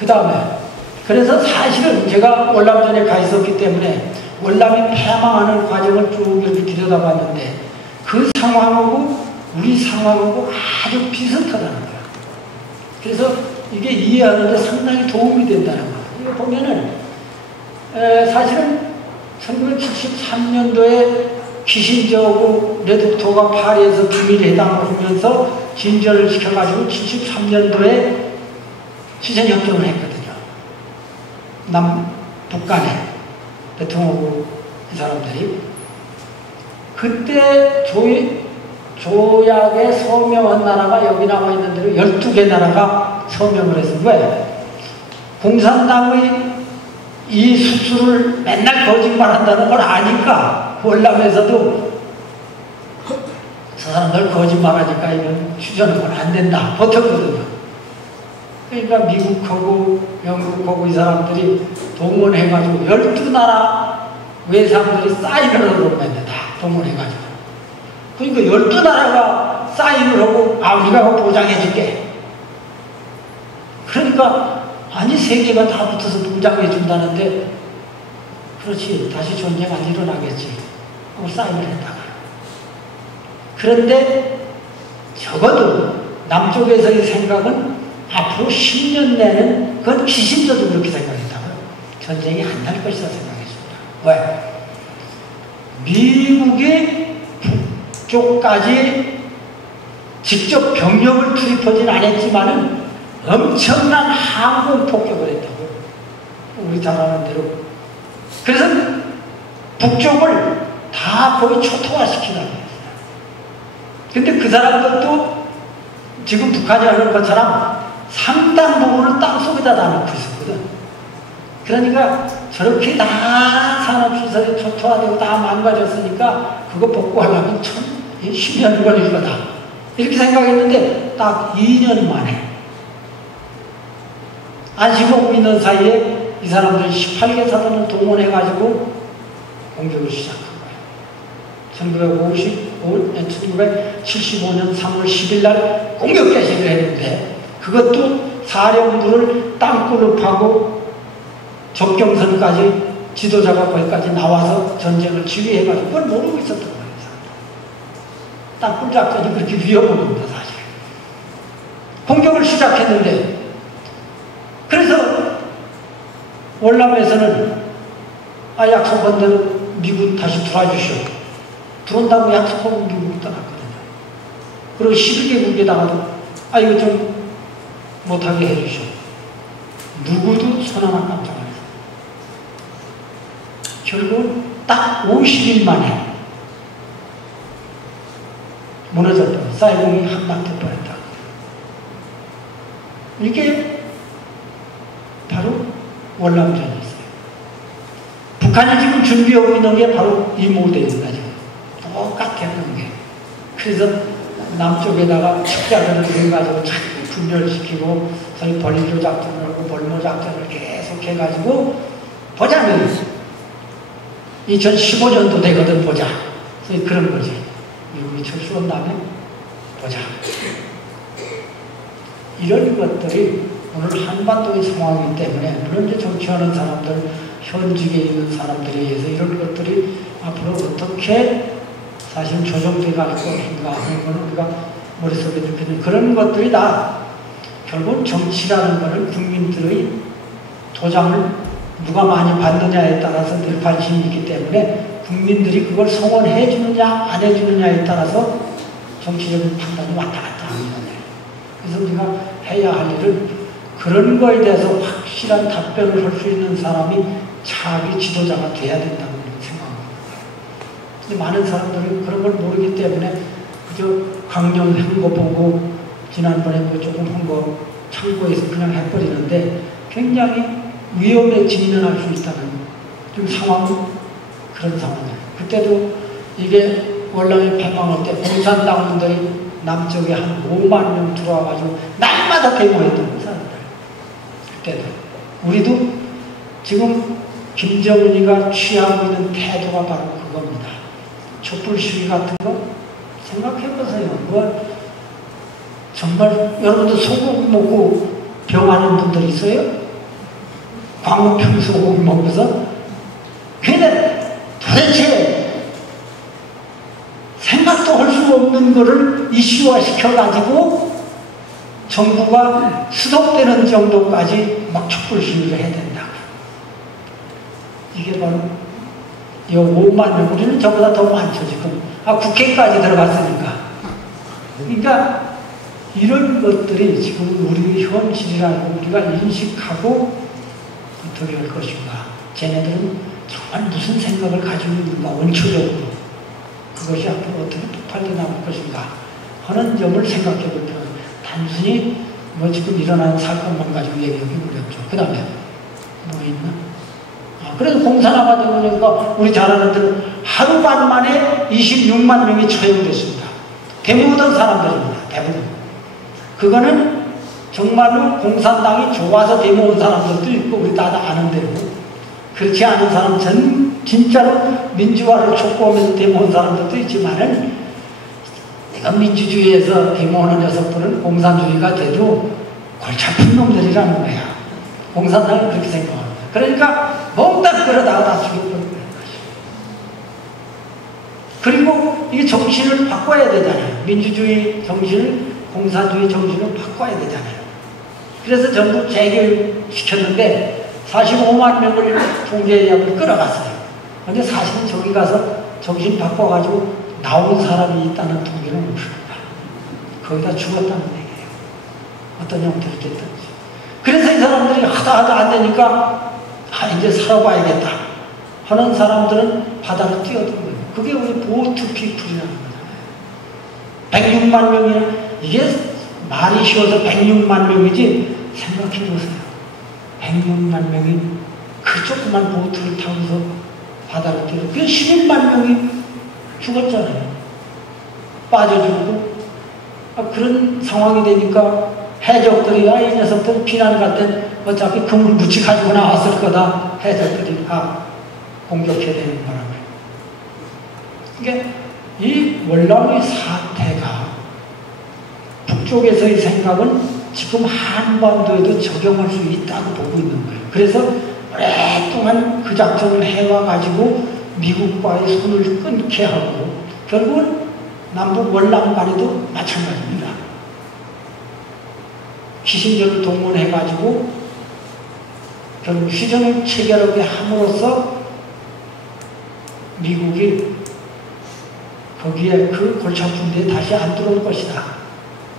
그 다음에 그래서 사실은 제가 월남전에 가 있었기 때문에 월남이 패망하는 과정을 쭉 이렇게 들여다봤는데 그 상황하고 우리 상황하고 아주 비슷하다는 거야. 그래서 이게 이해하는 데 상당히 도움이 된다는 거야. 이거 보면은 사실은 1973년도에 키신저하고 레두토가 파리에서 비밀회담을 하면서 진전을 시켜가지고 73년도에 휴전협정을 했거든요. 북 간에 대통령하고 이 사람들이 그때 조약에 서명한 나라가 여기 나와 있는 대로 12개 나라가 서명을 했어요. 왜? 공산당의 이 수출을 맨날 거짓말한다는 걸 아니까 월남에서도 저 사람들 거짓말하니까 이건 휴전은 안 된다 버텼거든요. 그러니까 미국하고 영국하고 이 사람들이 동원해가지고 12나라 외상들이 사인을 하도록 했는데 다 동원해가지고 그러니까 12나라가 사인을 하고 우리가 보장해줄게. 그러니까 아니 세계가 다 붙어서 보장해준다는데 그렇지 다시 전쟁 안 일어나겠지 하고 사인을 했다가 그런데 적어도 남쪽에서의 생각은 앞으로 10년 내는 그건 키신저도 그렇게 생각했다고요. 전쟁이 안 날 것이다 생각했습니다. 왜? 미국이 북쪽까지 직접 병력을 투입하진 않았지만은 엄청난 항공 폭격을 했다고요. 우리 잘 아는 대로. 그래서 북쪽을 다 거의 초토화시키라고 했어요. 근데 그 사람들도 지금 북한이 하는 것처럼 상당 부분을 땅속에다 놔놓고 있었거든. 그러니까 저렇게 다 산업시설이 초토화되고 다 망가졌으니까 그거 복구하려면 10년 걸릴 거다. 이렇게 생각했는데 딱 2년 만에 안심하고 있는 사이에 이 사람들이 18개 사단을 동원해가지고 공격을 시작한 거예요. 1975년 3월 10일 날 공격 개시를 했는데 그것도 사령부를 땅굴로 파고 접경선까지 지도자가 거기까지 나와서 전쟁을 지휘해가지고 그걸 모르고 있었던 거예요. 땅굴 작전이 그렇게 위험한 겁니다. 사실. 공격을 시작했는데 그래서 월남에서는 약속한 대로 미군 다시 들어와주시오. 들어온다고 약속하고 미국 떠났거든요. 그리고 11개국에다가도 이거 좀 못하게 해주시오. 누구도 손 하나 깜짝 안 했어요. 결국은 딱 50일 만에 무너졌던 사이공이 한방될 뻔했다. 이게 바로 월남전이었어요. 북한이 지금 준비하고 있는 게 바로 이 모델입니다. 지금 똑같았던 게. 그래서 남쪽에다가 축자들을 해가지고 자꾸 분열시키고 저희 벌리조 작전을 하고 벌모 작전을 계속 해가지고 보자면 2015년도 되거든 보자. 그래서 그런 거지. 미국이 철수한 다음에 보자. 이런 것들이 오늘 한반도의 상황이기 때문에 물론 이제 정치하는 사람들, 현직에 있는 사람들에 의해서 이런 것들이 앞으로 어떻게 사실 조정돼 갈 것인가 하는 거는 우리가 머릿속에 느끼는 그런 것들이 다 결국 정치라는 것은 국민들의 도장을 누가 많이 받느냐에 따라서 늘 관심이 있기 때문에 국민들이 그걸 성원해 주느냐 안 해주느냐에 따라서 정치적인 판단이 왔다 갔다 합니다. 그래서 우리가 해야 할 일은 그런 거에 대해서 확실한 답변을 할 수 있는 사람이 차기 지도자가 돼야 된다고 생각합니다. 근데 많은 사람들이 그런 걸 모르기 때문에 그저 강령한 거 보고 지난번에 뭐 조금 한 거 참고해서 그냥 해버리는데 굉장히 위험에 직면할 수 있다는 좀 상황은 그런 상황이에요. 그때도 이게 월남에 패망할 때 공산당원들이 남쪽에 한 5만 명 들어와가지고 날마다 데모했던 그 사람들. 그때도. 우리도 지금 김정은이가 취하고 있는 태도가 바로 그겁니다. 촛불 시위 같은 거 생각해보세요. 정말 여러분들 소고기 먹고 병하는 분들 있어요? 광고 평소 먹으면서 근데 도대체 생각도 할 수 없는 거를 이슈화 시켜가지고 정부가 수독되는 정도까지 막 촛불 시위를 해야 된다고. 이게 바로 이 5만 명, 우리는 저보다 더 많죠 지금. 국회까지 들어갔으니까. 그러니까 이런 것들이 지금 우리 현실이라고 우리가 인식하고 어떻게 할 것인가. 쟤네들은 정말 무슨 생각을 가지고 있는가 원초적으로. 그것이 앞으로 어떻게 폭발해 나올 것인가 하는 점을 생각해 볼 필요가 있습니다. 단순히 뭐 지금 일어난 사건만 가지고 얘기하기 어렵죠. 그 다음에 뭐 있나? 그래서 공산화가 되고 보니까 우리 잘 아는 대로 하루 반 만에 26만 명이 처형됐습니다. 데모하던 사람들입니다. 대부분. 그거는 정말로 공산당이 좋아서 데모온 사람들도 있고 우리 다 아는 대로 그렇지 않은 사람 진짜로 민주화를 촉구하면서 데모온 사람들도 있지만은 내가 민주주의에서 데모하는 녀석들은 공산주의가 돼도 골치 아픈 놈들이라는 거야. 공산당은 그렇게 생각합니다. 그러니까 몽땅 끌어다가 다 죽여버리는 것이죠. 그리고 이 정신을 바꿔야 되잖아요. 민주주의 정신을 공산주의 정신을 바꿔야 되잖아요. 그래서 전부 재교육시켰는데 45만 명을 종교개혁을 끌어갔어요. 근데 사실은 저기 가서 정신 바꿔가지고 나온 사람이 있다는 통계는 없습니다. 거기다 죽었다는 얘기예요. 어떤 형태를 됐든지. 그래서 이 사람들이 하다 안 되니까 이제 살아봐야겠다 하는 사람들은 바다로 뛰어든 거예요. 그게 우리 보트피플이라는 거잖아요. 106만 명이나 이게 말이 쉬워서 106만 명이지 생각해보세요. 106만 명이 그 조그만 보트를 타고서 바다로 뛰어 그 11만 명이 죽었잖아요. 빠져 죽고 그런 상황이 되니까 해적들이 이 녀석들 피난 갈 때 어차피 금을 묻히 가지고 나왔을 거다. 해적들이 공격해야 되는 바람에. 그러니까 이 월남의 사태가 북쪽에서의 생각은 지금 한반도에도 적용할 수 있다고 보고 있는 거예요. 그래서 오랫동안 그 작전을 해와가지고 미국과의 손을 끊게 하고 결국은 남북 월남간에도 마찬가지입니다. 키신저를 동원해가지고 결국 휴전을 체결하게 함으로써 미국이 거기에 그 골치 아픈 데에 다시 안 들어올 것이다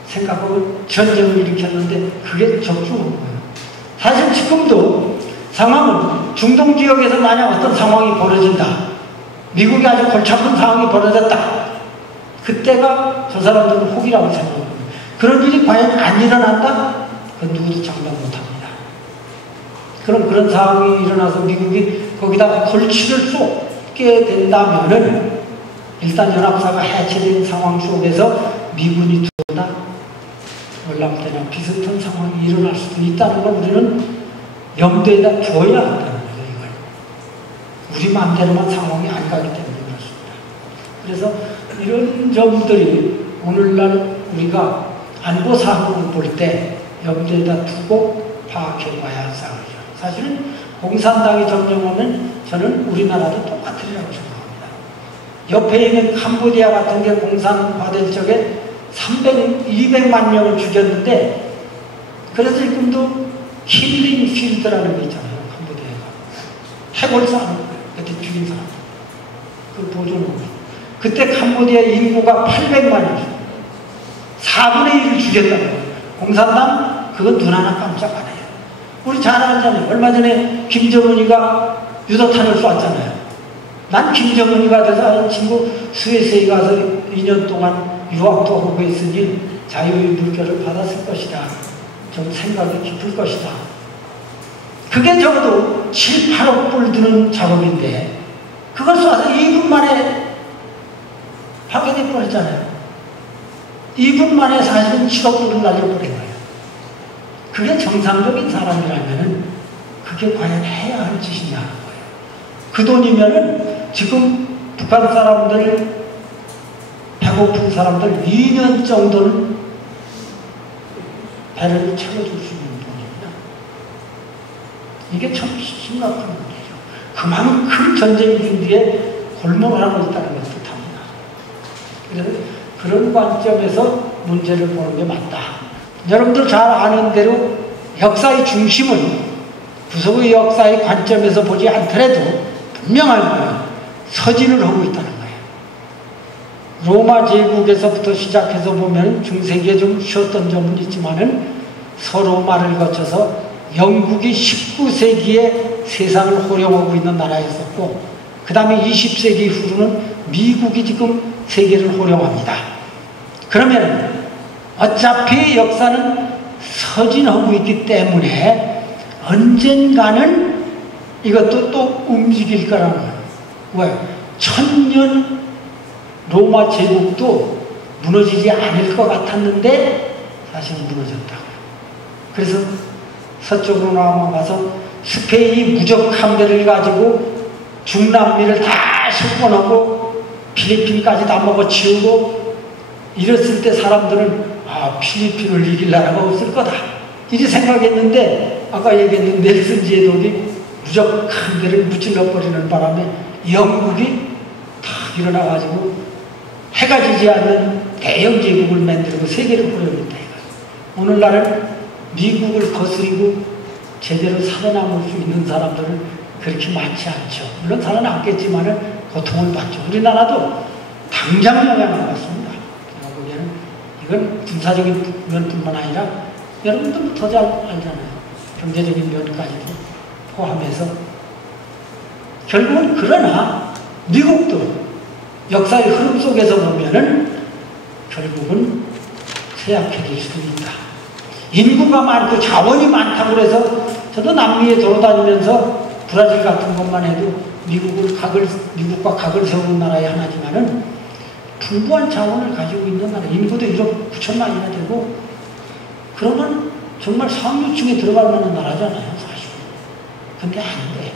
생각하고 전쟁을 일으켰는데 그게 적중한 거예요. 사실 지금도 상황은 중동 지역에서 만약 어떤 상황이 벌어진다. 미국이 아주 골치 아픈 상황이 벌어졌다. 그때가 저 사람들은 혹이라고 생각합니다. 그런 일이 과연 안 일어난다? 그건 누구도 장담 못합니다. 그런 상황이 일어나서 미국이 거기다가 골치를 쏟게 된다면은 일단 연합사가 해체된 상황 속에서 미군이 들어오다 월남 때나 비슷한 상황이 일어날 수도 있다는 걸 우리는 염두에다 두어야 한다는 거죠. 이걸 우리 마음대로만 상황이 안 가기 때문에 그렇습니다. 그래서 이런 점들이 오늘날 우리가 안보 사항을 볼 때 염두에다 두고 파악해 봐야 할 사항이죠. 사실은 공산당이 점령하면 저는 우리나라도 똑같으리라고 생각합니다. 옆에 있는 캄보디아 같은 게 공산화될 적에 200만 명을 죽였는데 그래서 지금도 힐링 필드라는 게 있잖아요. 캄보디아가 해골 싸는 거예요. 그때 죽인 사람 그 보존하고 그때 캄보디아 인구가 800만이었어요. 4분의 1을 죽였다는 거예요. 공산당 그건 눈 하나 깜짝 안 해요. 우리 잘 알잖아요. 얼마 전에 김정은이가 유도탄을 쐈잖아요. 난 김정은이가 돼서 친구 스웨스에 가서 2년 동안 유학도 하고 있으니 자유의 물결을 받았을 것이다. 좀 생각이 깊을 것이다. 그게 적어도 7, 8억 불 드는 작업인데 그걸 쏴서 2분 만에 파괴돼 버렸잖아요. 2분 만에 사실은 7억 불을 날려버린 거예요. 그게 정상적인 사람이라면 그게 과연 해야 할 짓이냐는 거예요. 그 돈이면은 지금 북한 사람들 배고픈 사람들 2년 정도는 배를 채워줄 수 있는 돈입니다. 이게 참 심각한 문제죠. 그만큼 큰 전쟁 준비에 골몰을 하고 있다는 것을 뜻합니다. 그래서 그런 관점에서 문제를 보는 게 맞다. 여러분들 잘 아는 대로 역사의 중심은 구석의 역사의 관점에서 보지 않더라도 분명한 거예요. 서진을 하고 있다는 거예요. 로마 제국에서부터 시작해서 보면 중세기에 좀 쉬었던 점은 있지만은 서로마를 거쳐서 영국이 19세기에 세상을 호령하고 있는 나라였었고, 그 다음에 20세기 이후로는 미국이 지금 세계를 호령합니다. 그러면 어차피 역사는 서진하고 있기 때문에 언젠가는 이것도 또 움직일 거라는 거예요. 왜? 1000년 로마 제국도 무너지지 않을 것 같았는데 사실 무너졌다고. 그래서 서쪽으로 나아가서 스페인이 무적 함대를 가지고 중남미를 다 석권하고 필리핀까지 다 먹어치우고 이랬을 때 사람들은 필리핀을 이길 나라가 없을 거다 이렇게 생각했는데, 아까 얘기했던 넬슨 제독이 무적 함대를 무찔러버리는 바람에 영국이 탁 일어나가지고 해가 지지 않는 대영 제국을 만들고 세계를 호령했다. 오늘날은 미국을 거스리고 제대로 살아남을 수 있는 사람들은 그렇게 많지 않죠. 물론 살아남겠지만 고통을 받죠. 우리나라도 당장 영향을 받습니다. 제가 보기에는 이건 군사적인 면뿐만 아니라 여러분들도 더 잘 알잖아요. 경제적인 면까지도 포함해서. 결국은 그러나 미국도 역사의 흐름 속에서 보면은 결국은 쇠약해질 수도 있다. 인구가 많고 자원이 많다고 해서 저도 남미에 돌아다니면서 브라질 같은 것만 해도 미국과 각을 세우는 나라의 하나지만은 풍부한 자원을 가지고 있는 나라, 인구도 1억 9천만이나 되고, 그러면 정말 상류층에 들어갈 만한 나라잖아요, 사실. 근데 안 돼.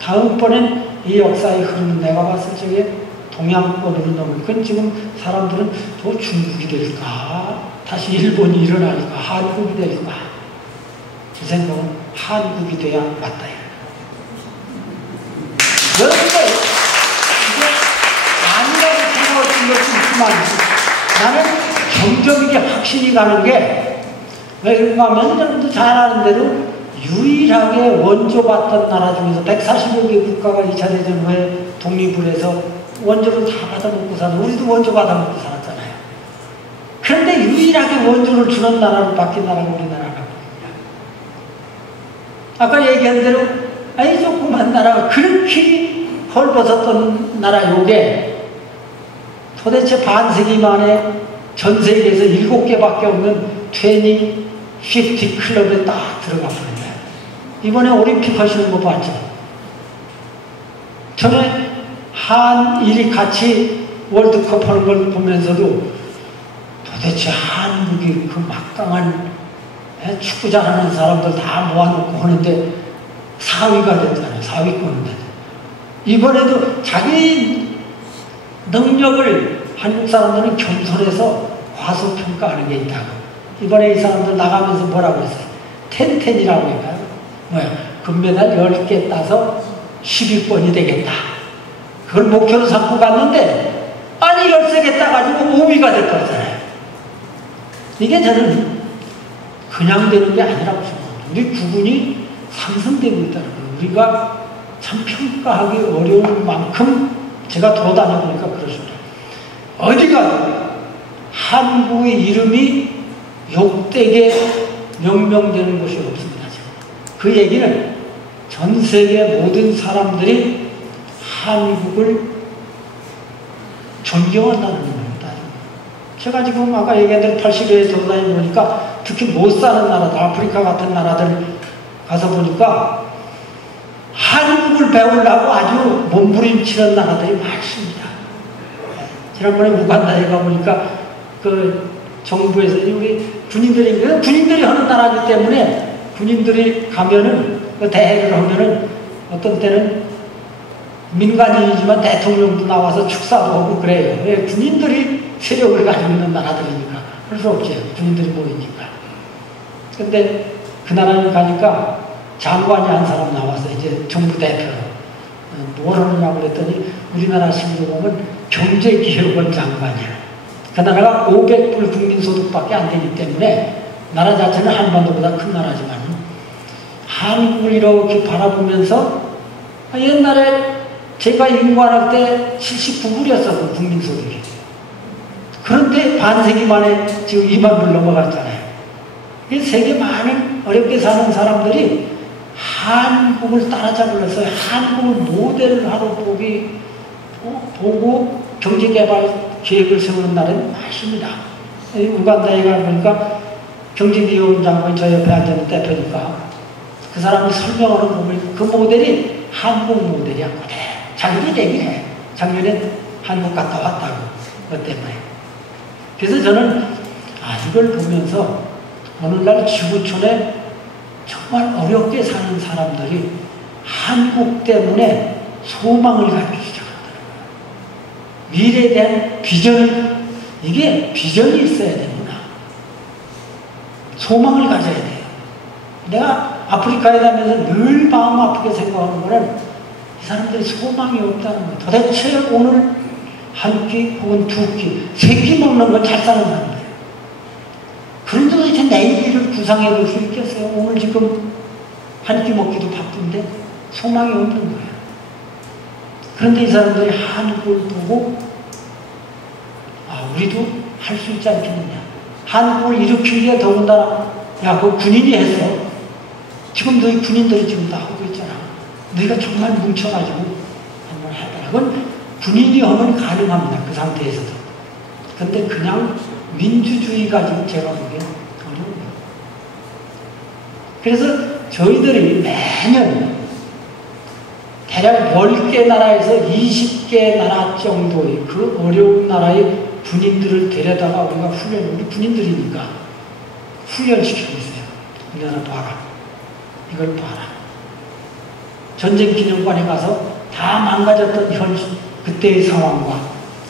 다음번엔 이 역사의 흐름은 내가 봤을 적에 동양권으로 넘을 건 지금 사람들은 또 중국이 될까? 다시 일본이 일어날까? 한국이 될까? 제 생각은 한국이 돼야 맞다. 그런데 이게 아니라고 생각하는 것도 있지만 나는 정적이게 확신이 가는 게, 왜 그런가 하면 여러분도 잘 아는 대로 유일하게 원조받던 나라 중에서 140여 개 국가가 2차 대전 후에 독립을 해서 원조를 다 받아먹고 사는, 우리도 원조 받아먹고 살았잖아요. 그런데 유일하게 원조를 주는 나라로 바뀐 나라가 우리나라라고 합니다. 아까 얘기한 대로 아이 조그만 나라가 그렇게 헐벗었던 나라 요게 도대체 반세기 만에 전 세계에서 7개밖에 없는 50 클럽에 딱 들어가 버립니다. 이번에 올림픽 하시는 거 봤죠? 전에 한일이 같이 월드컵 하는 걸 보면서도 도대체 한국이 그 막강한 축구 잘하는 사람들 다 모아놓고 하는데 4위가 됐잖아요. 4위권은 됐. 이번에도 자기 능력을 한국 사람들은 겸손해서 과소평가하는 게 있다고. 이번에 이 사람들 나가면서 뭐라고 했어요? 텐텐이라고 할까요? 뭐야? 금메달 10개 따서 10위권이 되겠다. 그걸 목표로 삼고 갔는데, 아니 13개 따가지고 5위가 될 거잖아요. 이게 저는 그냥 되는 게 아니라고 생각합니다. 우리 부군이 상승되고 있다는 거예요. 우리가 참 평가하기 어려울 만큼 제가 돌아다녀 보니까 그렇습니다. 어디가 한국의 이름이 욕되게 명명되는 곳이 없습니다. 그 얘기는 전 세계 모든 사람들이 한국을 존경한다는 겁니다. 제가 지금 아까 얘기한 대로 80여에 돌아다니 보니까 특히 못 사는 나라들, 아프리카 같은 나라들 가서 보니까 한국을 배우려고 아주 몸부림치는 나라들이 많습니다. 지난번에 우간다에 가보니까 그 정부에서 우리 군인들이 하는 나라이기 때문에 군인들이 가면은 그 대회를 하면은 어떤 때는 민간인이지만 대통령도 나와서 축사도 하고 그래요. 왜? 군인들이 세력을 가지고 있는 나라들이니까. 그럴 수 없죠. 군인들이 모이니까. 근데 그 나라를 가니까 장관이 한 사람 나와서 이제 정부 대표 뭘 하느냐고 그랬더니 우리나라 식으로 보면 경제기획원 장관이야. 그 나라가 500불 국민소득밖에 안 되기 때문에 나라 자체는 한반도보다 큰 나라지만 한국을 이렇게 바라보면서 옛날에 제가 인구할 때 79불이었어 국민소득이. 그런데 반세기 만에 지금 2만 불 넘어갔잖아요. 세계 많은 어렵게 사는 사람들이 한국을 따라잡으면서 한국을 모델하러 보고 경제개발 계획을 세우는 나라는 많습니다. 우간다에 가보니까 경제기획원장은 저 옆에 앉아있는 대표니까 그 사람이 설명하는 거 보면 그 모델이 한국 모델이야. 자기도 얘기해. 작년에 한국 갔다 왔다고. 그것 때문에. 그래서 저는 이걸 보면서 오늘날 지구촌에 정말 어렵게 사는 사람들이 한국 때문에 소망을 가지기 시작한다는 거예요. 미래에 대한 비전을, 이게 비전이 있어야 됩니다. 소망을 가져야 돼요. 내가 아프리카에 가면서 늘 마음 아프게 생각하는 거는 이 사람들이 소망이 없다는 거예요. 도대체 오늘 한 끼 혹은 두 끼, 세 끼 먹는 건 잘 사는 사람들이에요. 그런데 도대체 내일을 구상해 볼 수 있겠어요? 오늘 지금 한 끼 먹기도 바쁜데 소망이 없는 거예요. 그런데 이 사람들이 한국을 보고 우리도 할 수 있지 않겠느냐. 한국을 일으키기에 더군다나 그 군인이 했어. 지금 너희 군인들이 지금 다 하고 있잖아. 너희가 정말 뭉쳐가지고 한번 해봐라. 그건 군인이 하면 가능합니다. 그 상태에서도. 근데 그냥 민주주의 가지고 제가 보기엔 어려운 거예요. 그래서 저희들이 매년 대략 10개 나라에서 20개 나라 정도의 그 어려운 나라의 군인들을 데려다가 우리가 우리 군인들이니까 훈련시키고 있어요. 우리나라 봐라. 이걸 봐라. 전쟁기념관에 가서 다 망가졌던 그때의 상황과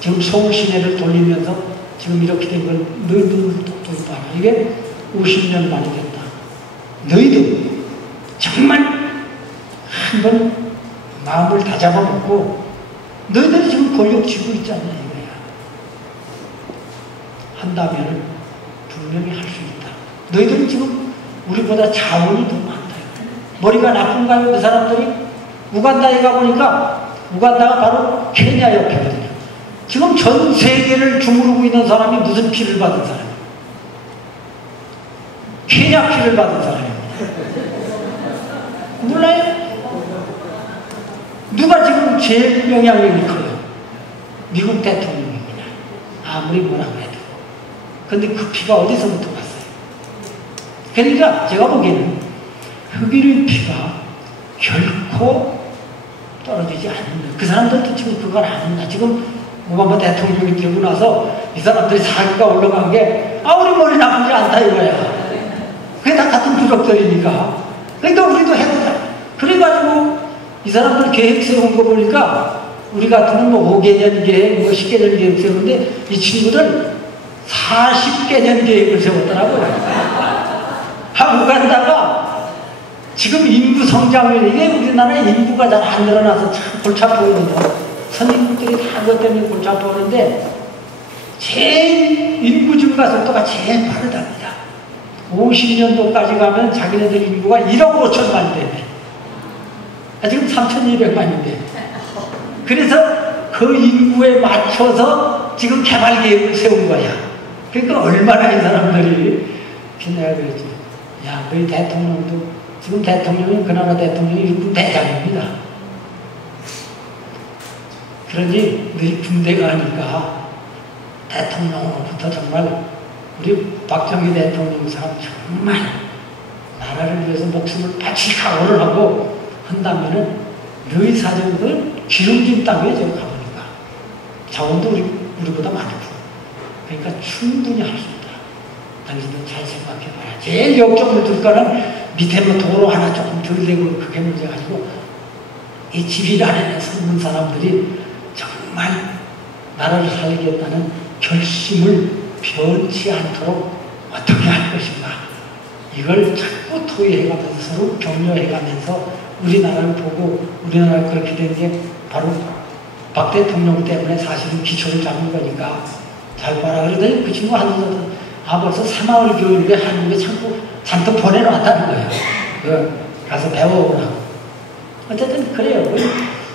지금 서울 시내를 돌리면서 지금 이렇게 된 걸 너희들 똑똑히 봐라. 이게 50년 만이 됐다. 너희들 정말 한번 마음을 다잡아먹고 너희들이 지금 권력 쥐고 있잖아 이거야. 한다면 분명히 할 수 있다. 너희들은 지금 우리보다 자원이 더 많다. 머리가 나쁜가요? 그 사람들이? 우간다에 가보니까 우간다가 바로 케냐 옆이거든요. 지금 전 세계를 주무르고 있는 사람이 무슨 피를 받은 사람이에요? 케냐 피를 받은 사람입니다. 몰라요? 누가 지금 제일 영향력이 커요? 미국 대통령입니다. 아무리 뭐라고 해도. 근데 그 피가 어디서부터 왔어요? 그러니까 제가 보기에는 흑인의 피가 결코 떨어지지 않는다. 그 사람들도 지금 그걸 안한다. 지금 오바마 대통령이 되고 나서 이 사람들이 사기가 올라간 게 우리 머리 나쁘지 않다 이거야. 그게 다 같은 부족들이니까. 그러니까 우리도 해보자. 그래가지고 이 사람들 계획 세운 거 보니까 우리 같으면 5개년 계획, 10개년 계획 세우는데 이 친구들 40개년 계획을 세웠더라고요. 우간다가 지금 인구 성장률, 이게 우리나라에 인구가 잘 안 늘어나서 참 골치 아프거든요. 선진국들이 다 그것 때문에 골치 아프는데 제일 인구 증가 속도가 제일 빠르답니다. 50년도까지 가면 자기네들 인구가 1억 5천만이 되네. 지금 3,200만인데. 그래서 그 인구에 맞춰서 지금 개발 계획을 세운 거야. 그러니까 얼마나 이 사람들이 내가 그랬지. 너희 대통령도 지금 대통령이 그 나라 대통령이 일군 대장입니다. 그러니 너희 군대 가니까 대통령으로부터 정말 우리 박정희 대통령 사람 정말 나라를 위해서 목숨을 바칠 각오를 하고 한다면은 너희 사정들 기름진 땅에 제가 가보니까 자원도 우리보다 많고 그러니까 충분히 할 수 있다. 당신들 잘 생각해봐라. 제일 역적을 들 거는 밑에 뭐 도로 하나 조금 덜 되고 그게 문제 가지고 이 지휘 아래에 서는 사람들이 정말 나라를 살리겠다는 결심을 변치 않도록 어떻게 할 것인가 이걸 자꾸 토의해가면서 서로 격려해가면서 우리나라를 보고 우리나라가 그렇게 된 게 바로 박 대통령 때문에 사실은 기초를 잡은 거니까 잘 봐라. 그러더니 그 친구 한국에서 벌써 새마을 교육에 한국에 잔뜩 보내놨다는 거예요. 가서 배워오라고. 어쨌든 그래요.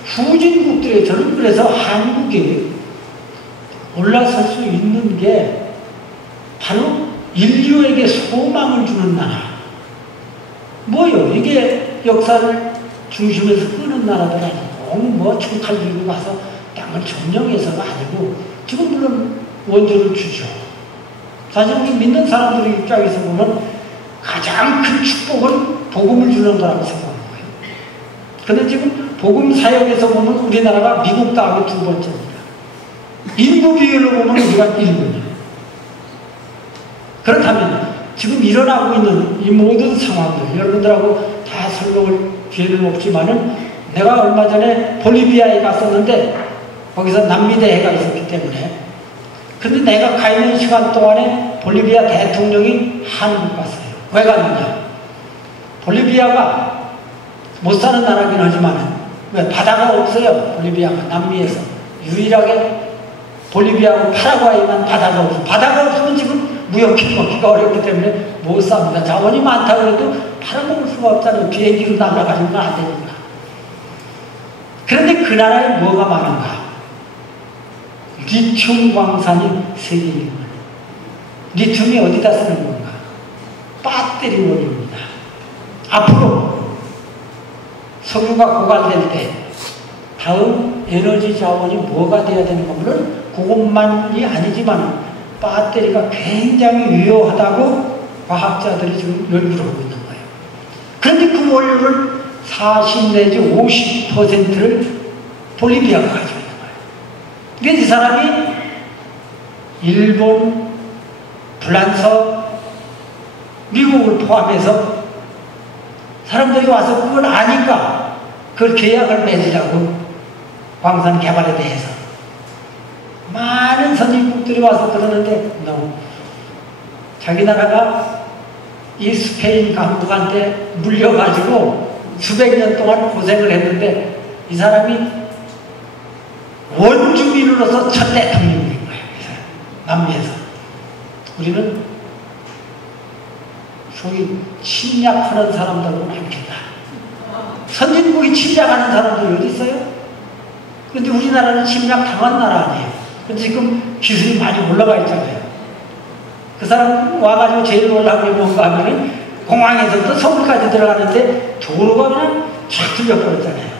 후진국들이 저는 그래서 한국이 올라설 수 있는 게 바로 인류에게 소망을 주는 나라. 뭐요? 이게 역사를 중심에서 끄는 나라들 아니고 뭐 총칼 들고 가서 땅을 점령해서가 아니고 지금 물론 원조를 주죠. 사실 우리 믿는 사람들의 입장에서 보면 가장 큰 축복은 복음을 주는 거라고 생각하는 거예요. 그런데 지금 복음 사역에서 보면 우리나라가 미국 다음에 두 번째입니다. 인구 비율로 보면 우리가 1번이에요. 그렇다면 지금 일어나고 있는 이 모든 상황들 여러분들하고 다 설명을 기회는 없지만은 내가 얼마 전에 볼리비아에 갔었는데 거기서 남미대회가 있었기 때문에 근데 내가 가 있는 시간 동안에 볼리비아 대통령이 한국 갔어요. 왜 갔느냐? 볼리비아가 못 사는 나라긴 하지만은 왜 바다가 없어요. 볼리비아가 남미에서 유일하게 볼리비아하고 파라과이만 바다가 없어요. 바다가 없으면 지금 무역해 먹기가 어렵기 때문에 못 삽니다. 자원이 많다고 해도 팔아먹을 수가 없잖아요. 비행기로 날아가지고는 안 되니까. 그런데 그 나라에 뭐가 많은가? 리튬 광산이 세계에 있는 거예요. 리튬이 어디다 쓰는 건가? 배터리 원료입니다. 앞으로 석유가 고갈될 때 다음 에너지 자원이 뭐가 돼야 되는가? 물론 그것만이 아니지만 배터리가 굉장히 유효하다고 과학자들이 지금 연구를 하고 있는 거예요. 그런데 그 원료를 40 내지 50%를 볼리비아가 가지고 있는 거예요. 그러니까 이 사람이 일본, 프랑스, 미국을 포함해서 사람들이 와서 그걸 아니까 그걸 계약을 맺으라고 광산 개발에 대해서 많은 선진국들이 와서 그러는데 자기 나라가 이 스페인 강국한테 물려가지고 수백 년 동안 고생을 했는데 이 사람이 원주민으로서 첫 대통령인 거예요. 남미에서. 우리는 소위 침략하는 사람들은 않겠다. 선진국이 침략하는 사람들이 어디 있어요? 근데 우리나라는 침략 당한 나라 아니에요. 근데 지금 기술이 많이 올라가 있잖아요. 그 사람 와가지고 제일 놀라운 게 뭔가 하면은 공항에서부터 서울까지 들어가는데 도로가 그냥 쫙 뚫려버렸잖아요.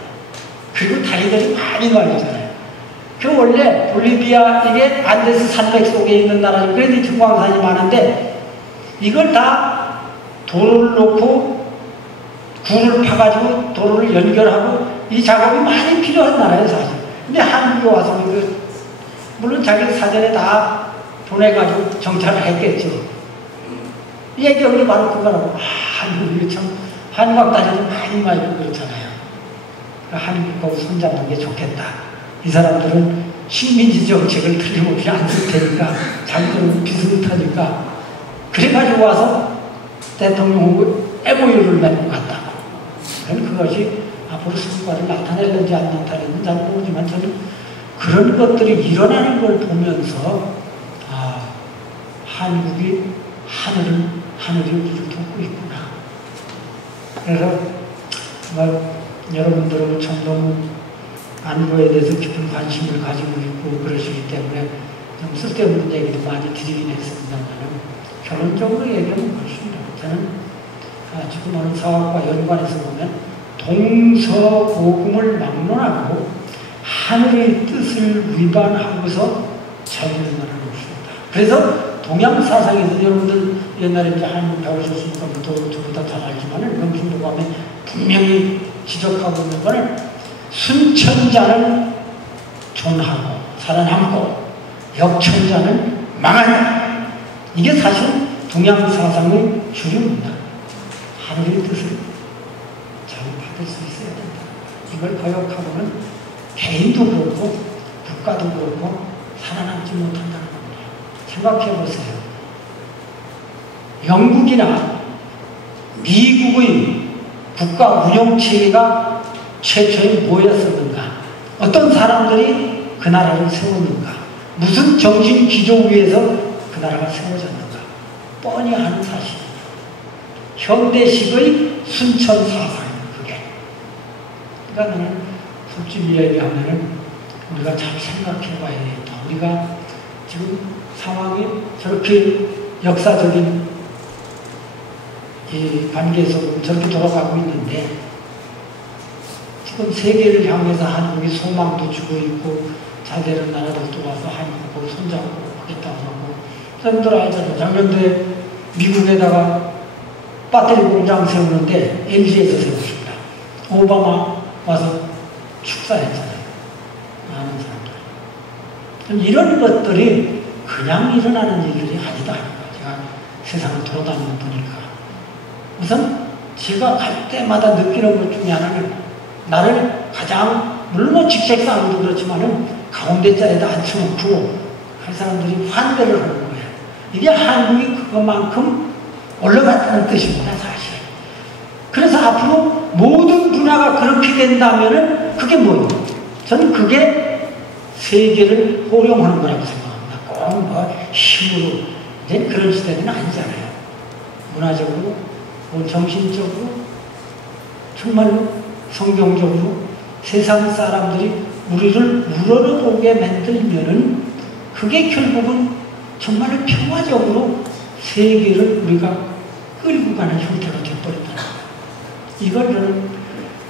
그리고 다리들이 많이 말리잖아요. 그 원래 볼리비아 이게 안데스 산맥 속에 있는 나라죠. 그래도 중광산이 많은데 이걸 다 도로를 놓고 굴을 파가지고 도로를 연결하고 이 작업이 많이 필요한 나라예요, 사실. 근데 한국에 와서 물론 자기 사전에 다 보내가지고 정착을 했겠죠. 이 얘기가 바로 그거라고. 한국이 참 한국다리도 많이 말고 그렇잖아요. 한국하고 손잡는 게 좋겠다. 이 사람들은 식민지 정책을 틀림없이 안 쓸 테니까 자기들은 비슷하니까 그래가지고 와서 대통령하고 MOU를 맺고 갔다고. 그것이 앞으로 성과를 나타낼는지 안 나타낼는지 잘 모르지만 저는 그런 것들이 일어나는 걸 보면서 한국이 하늘이 우리를 돕고 있구나. 그래서 여러분들은 참 너무 안보에 대해서 깊은 관심을 가지고 있고 그러시기 때문에 좀 쓸데없는 얘기도 많이 드리긴 했습니다만 결론적으로 얘기하면 그렇습니다. 저는 지금 어느 사업과 연관해서 보면 동서고금을 막론하고 하늘의 뜻을 위반하고서 자유를 나라는 없습니다. 그래서 동양 사상에서 여러분들 옛날에 이제 한국 배우셨으니까 저보다 잘 알지만 명심보감에 분명히 지적하고 있는 거는 순천자는 존하고 살아남고 역천자는 망한다. 이게 사실 동양 사상의 주류입니다. 하늘의 뜻을 잘 받을 수 있어야 된다. 이걸 거역하고는 개인도 그렇고 국가도 그렇고 살아남지 못한다는 겁니다. 생각해 보세요. 영국이나 미국의 국가 운영체계가 최초에 뭐였었는가? 어떤 사람들이 그 나라를 세웠는가? 무슨 정신 기조 위에서 그 나라가 세워졌는가? 뻔히 아는 사실입니다. 현대식의 순천사상입니다. 그게. 그러니까 나는 솔직히 얘기하면은 우리가 잘 생각해 봐야 되겠다. 우리가 지금 상황이 저렇게 역사적인 이 관계에서 저렇게 돌아가고 있는데 지금 세계를 향해서 한국이 소망도 주고 있고 잘되는 나라들도 와서 한국을 손잡고 하겠다고 하고 여러분들 알잖아요. 작년도에 미국에다가 배터리 공장 세우는데 LG에서 세웠습니다. 오바마 와서 축사했잖아요. 아는 사람들. 이런 것들이 그냥 일어나는 일들이 아니다. 제가 세상을 돌아다니는 보니까 우선 제가 갈 때마다 느끼는 것 중에 하나는 나를 가장 물론 직책상으로도 그렇지만은 가운데 자리에다 앉혀놓고 할 사람들이 환대를 하는 거예요. 이게 한국이 그것만큼 올라갔다는 뜻입니다, 사실. 그래서 앞으로 모든 분야가 그렇게 된다면은 그게 뭐예요? 저는 그게 세계를 호령하는 거라고 생각합니다. 꼭 뭐 힘으로 이제 그런 시대는 아니잖아요. 문화적으로, 정신적으로, 정말로 성경적으로 세상 사람들이 우리를 우러러보게 만들면은 그게 결국은 정말로 평화적으로 세계를 우리가 끌고 가는 형태가 되어버린다는 거예요. 이걸 저는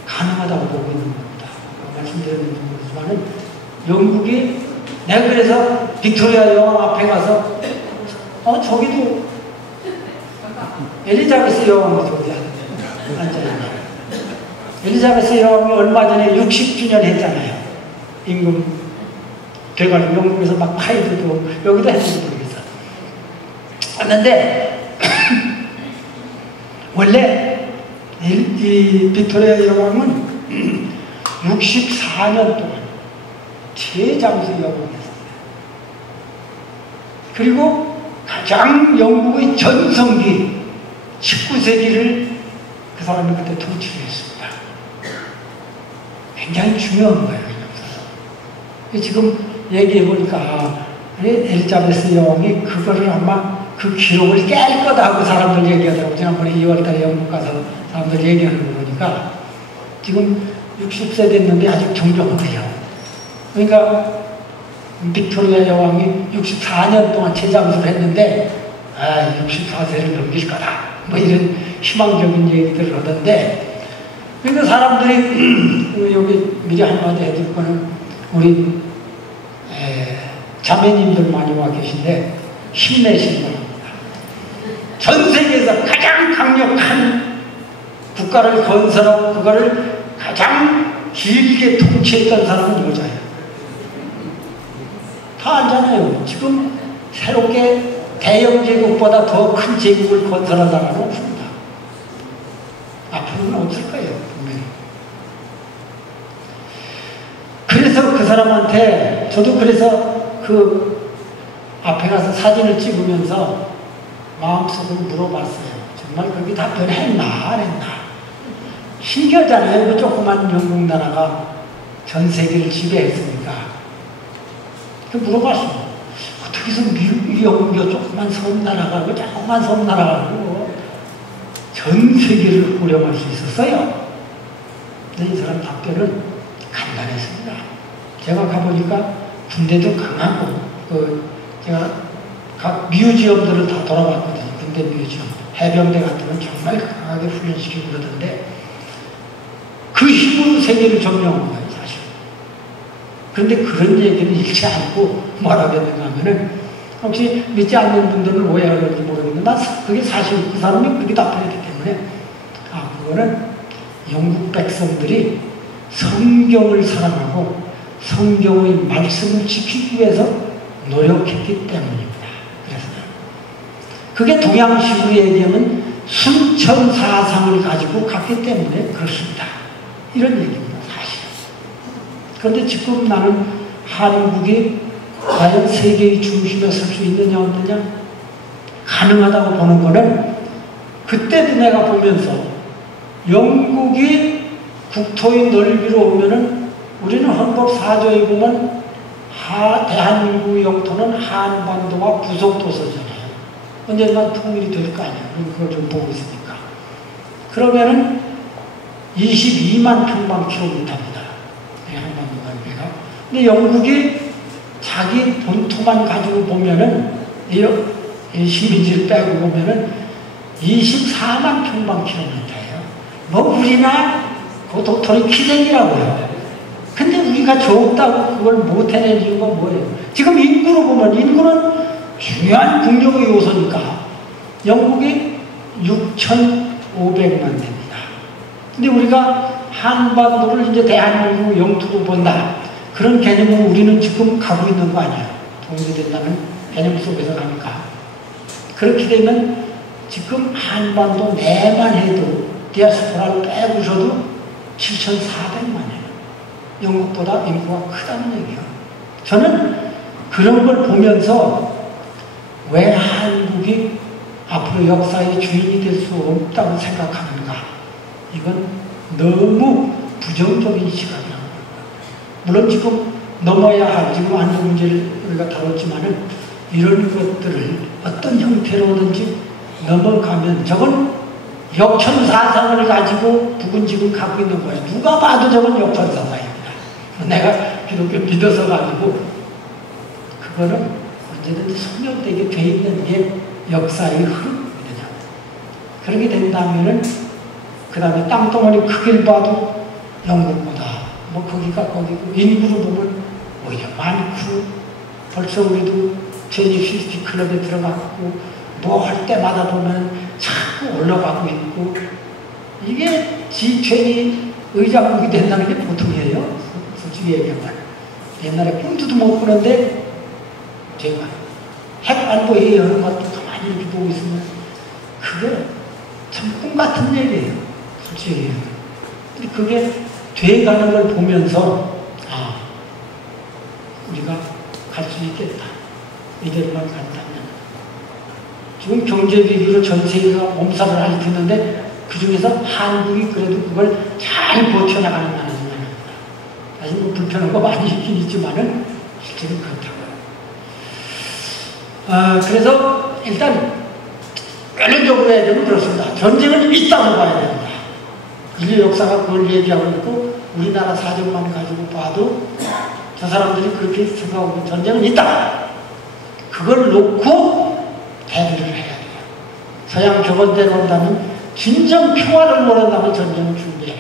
가능하다고 보고 있는 겁니다. 말씀드리는 거지만은 영국이 내가 그래서 빅토리아 여왕 앞에 가서 저기도 엘리자베스 여왕이 저기 앉아있네. 엘리자베스 여왕이 얼마 전에 60주년 했잖아요. 임금 돼가지고 영국에서 막 파이드도 여기도 했는지 모르겠어. 했는데 원래 이 빅토리아 여왕은 64년 동안 최장수 여왕이었습니다. 그리고 가장 영국의 전성기 19세기를 그 사람이 그때 통치를 했습니다. 굉장히 중요한 거예요. 지금 얘기해보니까 엘리자베스 여왕이 그거를 아마 그 기록을 깰 거다 하고 사람들 얘기하더라고요. 지난번에 2월달에 영국 가서 사람들 얘기하는 거 보니까 지금 60세 됐는데 아직 정정해요. 그러니까 빅토리아 여왕이 64년 동안 최장수를 했는데 64세를 넘길 거다. 뭐 이런 희망적인 얘기들을 하던데 그러니까 사람들이 여기 미리 한마디 해줄 거는 우리 자매님들 많이 와 계신데 힘내시기 바랍니다. 전 세계에서 가장 강력한 국가를 건설하고 그거를 가장 길게 통치했던 사람은 여자예요. 다 알잖아요. 지금 새롭게 대영 제국보다 더 큰 제국을 건설할 나라는 없습니다. 앞으로는 없을 거예요. 분명히. 그래서 그 사람한테 저도 그래서 그 앞에 가서 사진을 찍으면서 마음속으로 물어봤어요. 정말 거기 답변했나 안 했나. 신기하잖아요. 그 조그만 영국 나라가 전 세계를 지배했으니까. 그 물어봤어요. 어떻게 해서 미국이 영국이 조그만 섬나라가 그 조그만 섬나라가 전 세계를 호령할 수 있었어요. 근데 이 사람 답변은 간단했습니다. 제가 가보니까 군대도 강하고 제가 각 뮤지엄들을 다 돌아봤거든요. 군대 뮤지엄. 해병대 같은 건 정말 강하게 훈련시키고 그러던데 그 힘으로 세계를 점령한 거예요, 사실. 그런데 그런 얘기를 잃지 않고 뭐라고 했는가 하면은 혹시 믿지 않는 분들은 오해하는지 모르겠는데 나 그게 사실 그 사람이 그렇게 답변했기 때문에 그거는 영국 백성들이 성경을 사랑하고 성경의 말씀을 지키기 위해서 노력했기 때문입니다. 그래서 그게 동양식으로 얘기하면 순천사상을 가지고 갔기 때문에 그렇습니다. 이런 얘기입니다. 사실. 그런데 지금 나는 한국이 과연 세계의 중심에 설 수 있느냐 없느냐 가능하다고 보는 거는 그때도 내가 보면서 영국이 국토의 넓이로 오면은 우리는 헌법 4조에 보면 대한민국 영토는 한반도와 부속도서잖아요. 언젠가 통일이 될 거 아니에요. 그걸 좀 보고 있으니까. 그러면은 22만 평방킬로미터입니다. 한반도 넓이가. 근데 영국이 자기 본토만 가지고 보면은 이 식민지를 빼고 보면은 24만 평방킬로미터예요. 뭐 우리나 그 도토리 키재기라고요. 근데 우리가 적다고 그걸 못 해낼 이유가 뭐예요? 지금 인구로 보면 인구는 중요한 국력의 요소니까 영국이 6,500만 됩니다. 근데 우리가 한반도를 이제 대한민국 영토로 본다. 그런 개념으로 우리는 지금 가고 있는 거 아니에요. 통일된다는 개념 속에서 가니까. 그렇게 되면 지금 한반도 내만 해도 디아스포라를 빼고서도 7,400만이에요. 영국보다 인구가 크다는 얘기예요. 저는 그런 걸 보면서 왜 한국이 앞으로 역사의 주인이 될 수 없다고 생각하는가. 이건 너무 부정적인 시각이라고 합니다. 물론 지금 넘어야 할, 지금 안전 문제를 우리가 다뤘지만은 이런 것들을 어떤 형태로든지 넘어가면 저건 역천사상을 가지고 북은 지금 갖고 있는 거예요. 누가 봐도 저건 역천사상입니다. 내가 기독교 믿어서 가지고 그거는 언제든지 소멸되게 돼 있는 게 역사의 흐름이거든요. 그렇게 된다면은 그 다음에 땅덩어리 크기를 봐도 영국보다 뭐 거기가 거기고 인구로 보면 오히려 많고 벌써 우리도 G50 클럽에 들어갔고 뭐 할 때마다 보면 자꾸 올라가고 있고 이게 G20 의장국이 된다는 게 보통이에요. 솔직히 얘기하면 옛날에 꿈도 못 꾸는데 제가 핵안보에 여러 것도 가만히 이렇게 보고 있으면 그게 참 꿈 같은 얘기예요. 솔직히 얘기하면. 근데 그게 돼가는 걸 보면서 우리가 갈 수 있겠다. 이대로만 간다면. 지금 경제위기로 전 세계가 몸살을 앓고 있는데 그 중에서 한국이 그래도 그걸 잘 버텨나가는 나라입니다. 사실 뭐 불편한 거 많이 있긴 있지만은 실제로 그렇다고요. 그래서 일단 결론적으로 해야 되면 그렇습니다. 전쟁은 있다고 봐야 됩니다. 인류 역사가 그걸 얘기하고 있고 우리나라 사정만 가지고 봐도 저 사람들이 그렇게 생각하고 전쟁은 있다. 그걸 놓고 대비를 해야 돼요. 서양 격언대로 한다면 진정 평화를 원한다면 전쟁을 준비해라.